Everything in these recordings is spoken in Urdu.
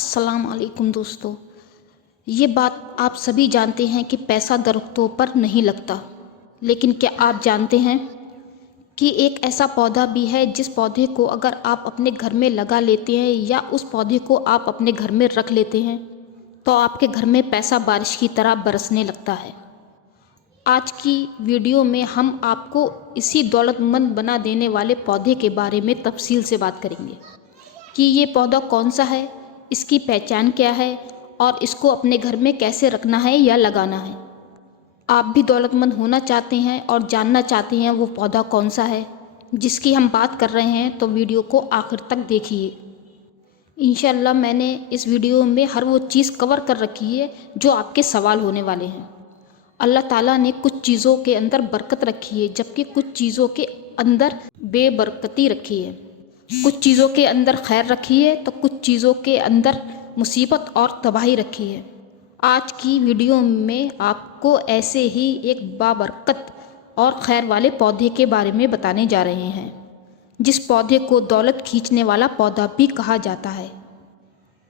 السلام علیکم دوستو، یہ بات آپ سبھی جانتے ہیں کہ پیسہ درختوں پر نہیں لگتا، لیکن کیا آپ جانتے ہیں کہ ایک ایسا پودا بھی ہے جس پودے کو اگر آپ اپنے گھر میں لگا لیتے ہیں یا اس پودے کو آپ اپنے گھر میں رکھ لیتے ہیں تو آپ کے گھر میں پیسہ بارش کی طرح برسنے لگتا ہے۔ آج کی ویڈیو میں ہم آپ کو اسی دولت مند بنا دینے والے پودے کے بارے میں تفصیل سے بات کریں گے کہ یہ پودا کون سا ہے، اس کی پہچان کیا ہے اور اس کو اپنے گھر میں کیسے رکھنا ہے یا لگانا ہے۔ آپ بھی دولت مند ہونا چاہتے ہیں اور جاننا چاہتے ہیں وہ پودا کون سا ہے جس کی ہم بات کر رہے ہیں، تو ویڈیو کو آخر تک دیکھیے۔ انشاءاللہ میں نے اس ویڈیو میں ہر وہ چیز کور کر رکھی ہے جو آپ کے سوال ہونے والے ہیں۔ اللہ تعالیٰ نے کچھ چیزوں کے اندر برکت رکھی ہے جبکہ کچھ چیزوں کے اندر بے برکتی رکھی ہے، کچھ چیزوں کے اندر خیر رکھی ہے تو کچھ چیزوں کے اندر مصیبت اور تباہی رکھی ہے۔ آج کی ویڈیو میں آپ کو ایسے ہی ایک بابرکت اور خیر والے پودے کے بارے میں بتانے جا رہے ہیں جس پودے کو دولت کھینچنے والا پودا بھی کہا جاتا ہے۔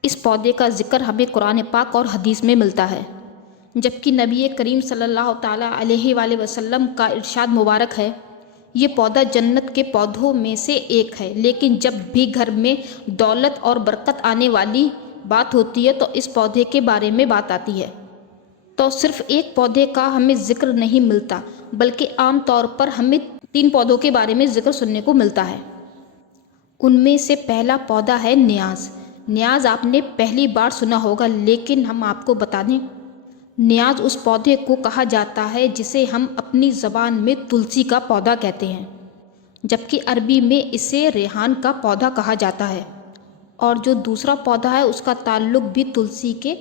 اس پودے کا ذکر ہمیں قرآن پاک اور حدیث میں ملتا ہے، جبکہ نبی کریم صلی اللہ تعالیٰ علیہ وآلہ وسلم کا ارشاد مبارک ہے، یہ پودا جنت کے پودوں میں سے ایک ہے، لیکن جب بھی گھر میں دولت اور برکت آنے والی بات ہوتی ہے تو اس پودے کے بارے میں بات آتی ہے تو صرف ایک پودے کا ہمیں ذکر نہیں ملتا بلکہ عام طور پر ہمیں 3 پودوں کے بارے میں ذکر سننے کو ملتا ہے۔ ان میں سے پہلا پودا ہے نیاز۔ نیاز آپ نے پہلی بار سنا ہوگا، لیکن ہم آپ کو بتا دیں، نیاز اس پودے کو کہا جاتا ہے جسے ہم اپنی زبان میں تلسی کا پودا کہتے ہیں، جبکہ عربی میں اسے ریحان کا پودا کہا جاتا ہے، اور جو دوسرا پودا ہے اس کا تعلق بھی تلسی کے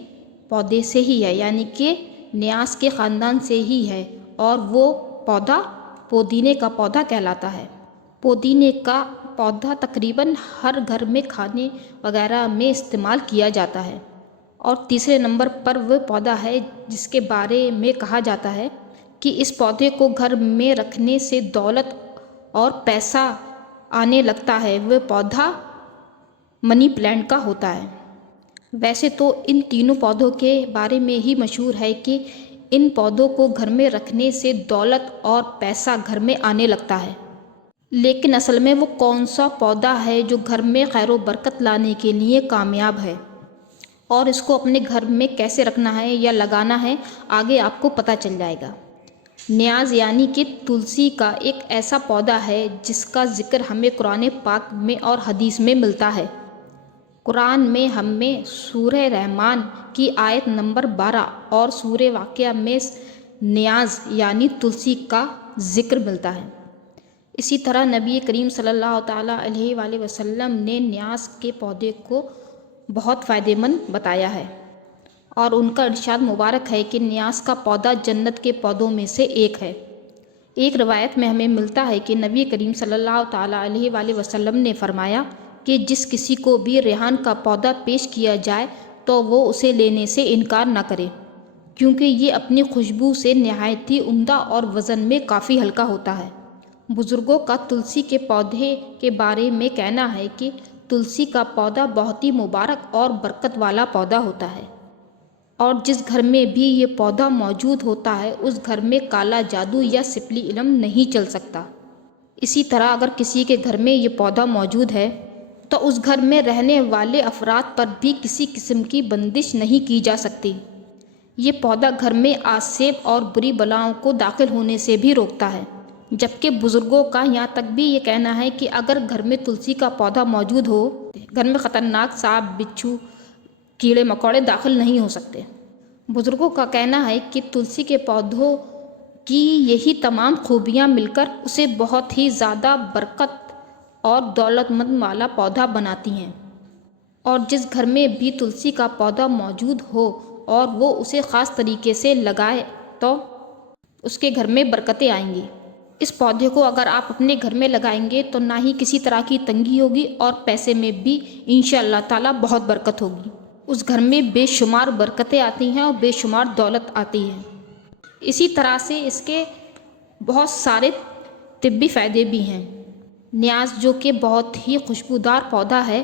پودے سے ہی ہے، یعنی کہ نیاز کے خاندان سے ہی ہے، اور وہ پودا پودینے کا پودا کہلاتا ہے۔ پودینے کا پودا تقریباً ہر گھر میں کھانے وغیرہ میں استعمال کیا جاتا ہے۔ اور تیسرے نمبر پر وہ پودا ہے جس کے بارے میں کہا جاتا ہے کہ اس پودے کو گھر میں رکھنے سے دولت اور پیسہ آنے لگتا ہے، وہ پودا منی پلانٹ کا ہوتا ہے۔ ویسے تو ان تینوں پودوں کے بارے میں ہی مشہور ہے کہ ان پودوں کو گھر میں رکھنے سے دولت اور پیسہ گھر میں آنے لگتا ہے، لیکن اصل میں وہ کون سا پودا ہے جو گھر میں خیر و برکت لانے کے لیے کامیاب ہے اور اس کو اپنے گھر میں کیسے رکھنا ہے یا لگانا ہے، آگے آپ کو پتہ چل جائے گا۔ نیاز یعنی کہ تلسی کا ایک ایسا پودا ہے جس کا ذکر ہمیں قرآن پاک میں اور حدیث میں ملتا ہے۔ قرآن میں ہمیں سورہ رحمان کی آیت نمبر 12 اور سورہ واقعہ میں نیاز یعنی تلسی کا ذکر ملتا ہے۔ اسی طرح نبی کریم صلی اللہ تعالیٰ علیہ وآلہ وسلم نے نیاز کے پودے کو بہت فائدہ مند بتایا ہے، اور ان کا ارشاد مبارک ہے کہ نیاز کا پودا جنت کے پودوں میں سے ایک ہے۔ ایک روایت میں ہمیں ملتا ہے کہ نبی کریم صلی اللہ تعالیٰ علیہ وآلہ وسلم نے فرمایا کہ جس کسی کو بھی ریحان کا پودا پیش کیا جائے تو وہ اسے لینے سے انکار نہ کرے، کیونکہ یہ اپنی خوشبو سے نہایت ہی عمدہ اور وزن میں کافی ہلکا ہوتا ہے۔ بزرگوں کا تلسی کے پودے کے بارے میں کہنا ہے کہ تلسی کا پودا بہت ہی مبارک اور برکت والا پودا ہوتا ہے، اور جس گھر میں بھی یہ پودا موجود ہوتا ہے اس گھر میں کالا جادو یا سپلی علم نہیں چل سکتا۔ اسی طرح اگر کسی کے گھر میں یہ پودا موجود ہے تو اس گھر میں رہنے والے افراد پر بھی کسی قسم کی بندش نہیں کی جا سکتی۔ یہ پودا گھر میں آسیب اور بری بلاؤں کو داخل ہونے سے بھی روکتا ہے، جبکہ بزرگوں کا یہاں تک بھی یہ کہنا ہے کہ اگر گھر میں تلسی کا پودا موجود ہو، گھر میں خطرناک سانپ، بچھو، کیڑے مکوڑے داخل نہیں ہو سکتے۔ بزرگوں کا کہنا ہے کہ تلسی کے پودوں کی یہی تمام خوبیاں مل کر اسے بہت ہی زیادہ برکت اور دولت مند والا پودا بناتی ہیں، اور جس گھر میں بھی تلسی کا پودا موجود ہو اور وہ اسے خاص طریقے سے لگائے تو اس کے گھر میں برکتیں آئیں گی۔ اس پودے کو اگر آپ اپنے گھر میں لگائیں گے تو نہ ہی کسی طرح کی تنگی ہوگی اور پیسے میں بھی انشاءاللہ تعالیٰ بہت برکت ہوگی۔ اس گھر میں بے شمار برکتیں آتی ہیں اور بے شمار دولت آتی ہے۔ اسی طرح سے اس کے بہت سارے طبی فائدے بھی ہیں۔ نیاز جو کہ بہت ہی خوشبودار پودا ہے،